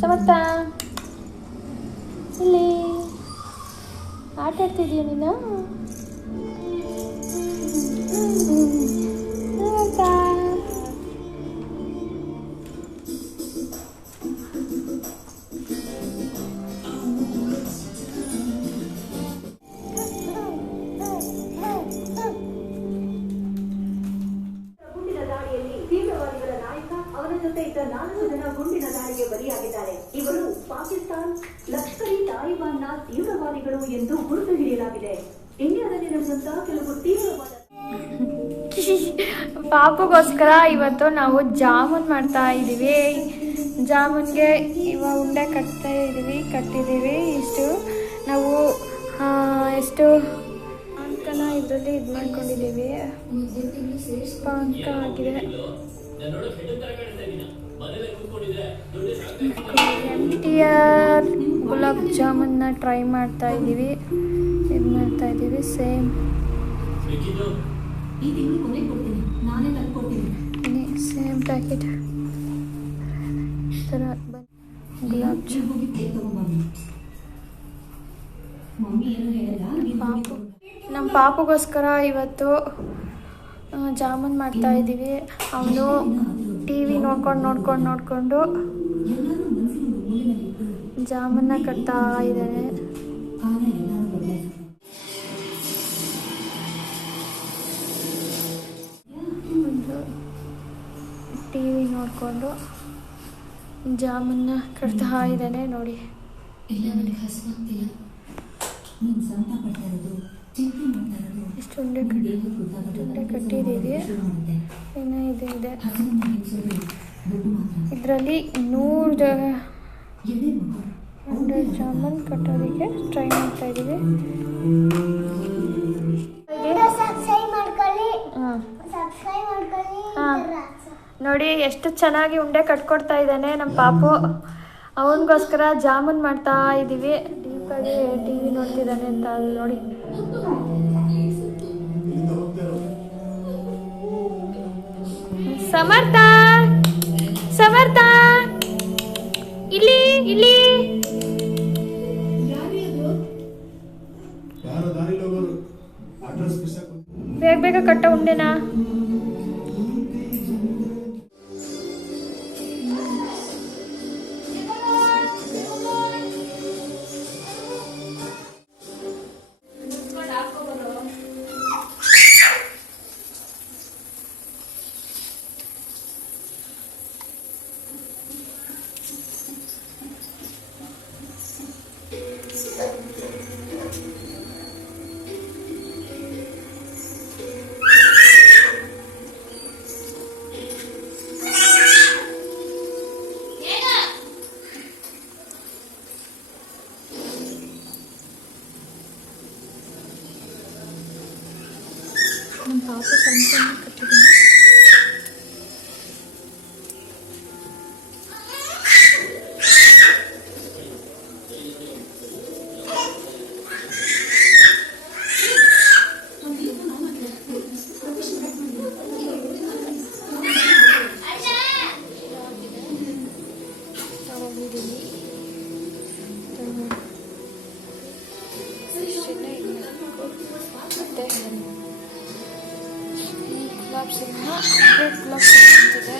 ಸಮರ್ಥ, ಇಲ್ಲಿ ಆಟ ಆಡ್ತಿದೀಯ ನೀನು? ಗುಂಡಿನ ದಾಳಿಗೆ ಬಲಿಯಾಗಿದ್ದಾರೆ. ಇವರು ಪಾಕಿಸ್ತಾನ್ ಲಷ್ಕರ್ ಇ ತಾಯಿಬಾನ್ನ ತೀವ್ರವಾದಿಗಳು ಎಂದು ಗುರುತು ಹಿಡಿಯಲಾಗಿದೆ. ಇಂಡಿಯಾದಲ್ಲಿ ನಡೆದಂತ ಕೆಲವು ತೀವ್ರವಾದ ಪಾಪಗೋಸ್ಕರ ಇವತ್ತು ನಾವು ಜಾಮೂನ್ ಮಾಡ್ತಾ ಇದ್ದೀವಿ. ಜಾಮೂನ್ಗೆ ಇವಾಗ ಉಂಡೆ ಕಟ್ಟಿದ್ದೀವಿ. ಇಷ್ಟು ನಾವು ಎಷ್ಟು ಪಾನಕನ ಇದರಲ್ಲಿ ಇದು ಮಾಡ್ಕೊಂಡಿದ್ದೀವಿ. ಪಾನಕ ಆಗಿದೆ. MTR ಗುಲಾಬ್ ಜಾಮೂನ್ನ ಟ್ರೈ ಮಾಡ್ತಾ ಇದ್ದೀವಿ. ಸೇಮ್ ಪ್ಯಾಕೆಟ್ ಥರ ಗುಲಾಬ್ ಜಾಮೂನ್. ನಮ್ಮ ಪಾಪುಗೋಸ್ಕರ ಇವತ್ತು ಜಾಮೂನ್ ಮಾಡ್ತಾ ಇದ್ದೀವಿ. ಅವನು TV ನೋಡ್ಕೊಂಡು ಜಾಮೂನ್ನ ಕಟ್ತಾ ಇದ್ದಾನೆ. TV ನೋಡಿಕೊಂಡು ಜಾಮೂನ್ನ ಕಟ್ತಾ ಇದ್ದಾನೆ ನೋಡಿ. ಇಷ್ಟು ಉಂಡೆ ಕಟ್ಟಿದ್ದೀವಿ. ಇನ್ನೂ ಇದೆ ಇದರಲ್ಲಿ 100 ಜಾಮೂನ್ ಕಟ್ಟೋದಕ್ಕೆ ಟ್ರೈ ಮಾಡ್ತಾ ಇದ್ದೀವಿ. ನೋಡಿ ಎಷ್ಟು ಚೆನ್ನಾಗಿ ಉಂಡೆ ಕಟ್ಕೊಡ್ತಾ ಇದ್ದಾನೆ ನಮ್ಮ ಪಾಪು. ಅವನಿಗೋಸ್ಕರ ಜಾಮೂನ್ ಮಾಡ್ತಾ ಇದ್ದೀವಿ. ಡೀಪಾಗಿ TV ನೋಡ್ತಿದ್ದಾನೆ ಅಂತ ಅಲ್ಲಿ ನೋಡಿ. ಸಮರ್ಥ ಇಲ್ಲಿ ಬೇಗ ಕಟ್ಟ ಉಂಡೆನಾ. ನಮ್ಮ ಪಾಪು ಸಣ್ಣ ಕಟ್ಟಿದ್ದೀನಿ. ಗುಲಾಬ್ ಸಿಂಹ ಗುಲಾಬ್ ಸಿಂಹ ಅಂತಿದೆ.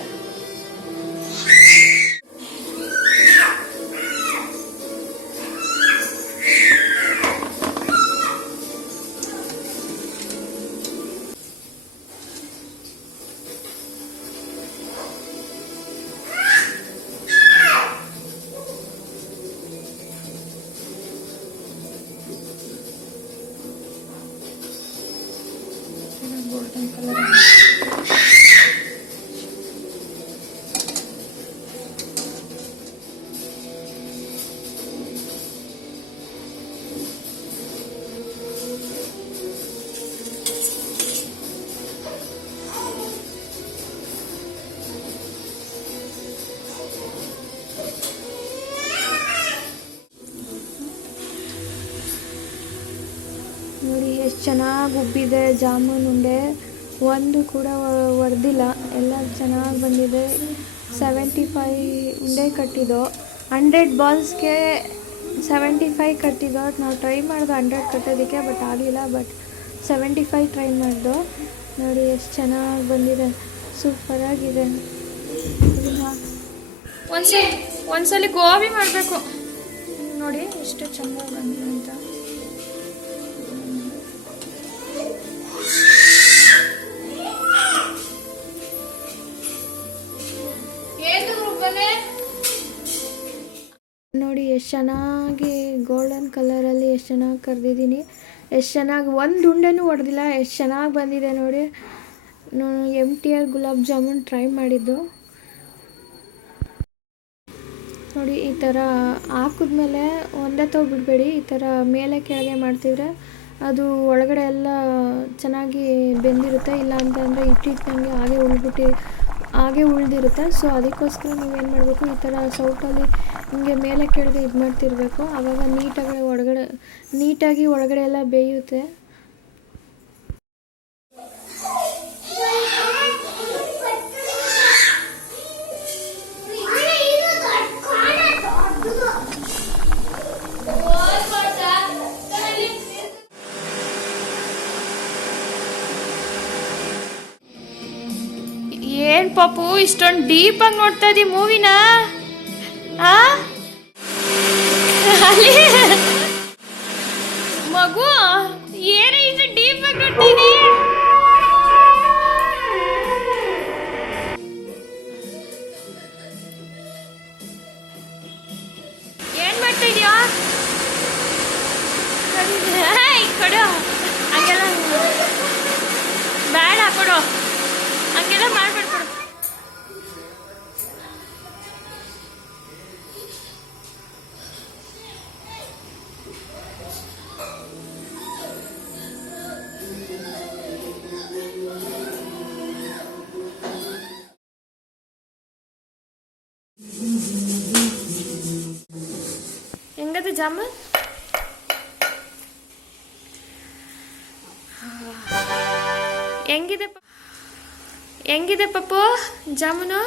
ಗೋಲ್ಡನ್ ಕಲರ್ ನೋಡಿ ಎಷ್ಟು ಚೆನ್ನಾಗಿ ಉಬ್ಬಿದೆ ಜಾಮೂನ್ ಉಂಡೆ. ಒಂದು ಕೂಡ ಒಡೆದಿಲ್ಲ. ಎಲ್ಲ ಚೆನ್ನಾಗಿ ಬಂದಿದೆ. 75 ಉಂಡೆ ಕಟ್ಟಿದ್ದು, 100 ಬಾಲ್ಸ್ಗೆ 75 ಕಟ್ಟಿದ್ದು. ನಾವು ಟ್ರೈ ಮಾಡಿದ್ದು 100 ಕಟ್ಟೋದಕ್ಕೆ, ಬಟ್ ಆಗಲಿಲ್ಲ. ಬಟ್ 75 ಟ್ರೈ ಮಾಡಿದ್ದು. ನೋಡಿ ಎಷ್ಟು ಚೆನ್ನಾಗಿ ಬಂದಿದೆ, ಸೂಪರಾಗಿದೆ. ಒಂದ್ಸಲಿ ಗೋಬಿ ಮಾಡಬೇಕು. ನೋಡಿ ಎಷ್ಟು ಚೆನ್ನಾಗಿ ಬಂದಿದೆ ಅಂತ. ನೋಡಿ ಎಷ್ಟು ಚೆನ್ನಾಗಿ ಗೋಲ್ಡನ್ ಕಲರಲ್ಲಿ ಎಷ್ಟು ಚೆನ್ನಾಗಿ ಕರೆದಿದ್ದೀನಿ. ಎಷ್ಟು ಚೆನ್ನಾಗಿ ಒಂದು ಉಂಡೆನೂ ಹೊಡೆದಿಲ್ಲ, ಎಷ್ಟು ಚೆನ್ನಾಗಿ ಬಂದಿದೆ ನೋಡಿ. MTR ಗುಲಾಬ್ ಜಾಮೂನ್ ಟ್ರೈ ಮಾಡಿದ್ದು. ನೋಡಿ ಈ ಥರ ಹಾಕಿದ್ಮೇಲೆ ಒಂದೇ ಬಿಡಬೇಡಿ. ಈ ಥರ ಮೇಲೆ ಕೆಳಗೆ ಮಾಡ್ತಿದ್ರೆ ಅದು ಒಳಗಡೆ ಎಲ್ಲ ಚೆನ್ನಾಗಿ ಬೆಂದಿರುತ್ತೆ. ಇಲ್ಲ ಅಂತಂದರೆ ಹಿಟ್ಟಿಟ್ಟಂಗೆ ಹಾಗೆ ಉಳಿದಿರುತ್ತೆ. ಸೊ ಅದಕ್ಕೋಸ್ಕರ ನೀವೇನು ಮಾಡಬೇಕು, ಈ ಥರ ಸೌಟಲ್ಲಿ ಹಿಂಗೆ ಮೇಲೆ ಕೆಳಗೆ ಇದು ಮಾಡ್ತಿರ್ಬೇಕು. ಆವಾಗ ನೀಟಾಗಿ ಒಳಗಡೆ ಎಲ್ಲ ಬೇಯುತ್ತೆ. ಏನ್ ಪಾಪು ಇಷ್ಟೊಂದು ಡೀಪ್ ಆಗಿ ನೋಡ್ತಾ ಇದ್ದೀವಿ ಮೂವಿನ? ಅಲ್ಲಿ ಮಗು ಏನ ಇಷ್ಟು ಡೀಪ್ ಆಗಿ ನೋಡ್ತೀನಿ? ಏನ್ ಮಾಡ್ತಾ ಇದೀಯಾ? ಕೊಡು, ಹಂಗೆಲ್ಲ ಬೇಡ, ಕೊಡು, ಹಂಗೆಲ್ಲ ಮಾಡ್ಬಿಡ್ಕೊಡು. ಹೆಂಗದು ಜಾಮೂನ್? ಹೆಂಗಿದೆ ಪಪ್ಪು ಜಾಮೂನು?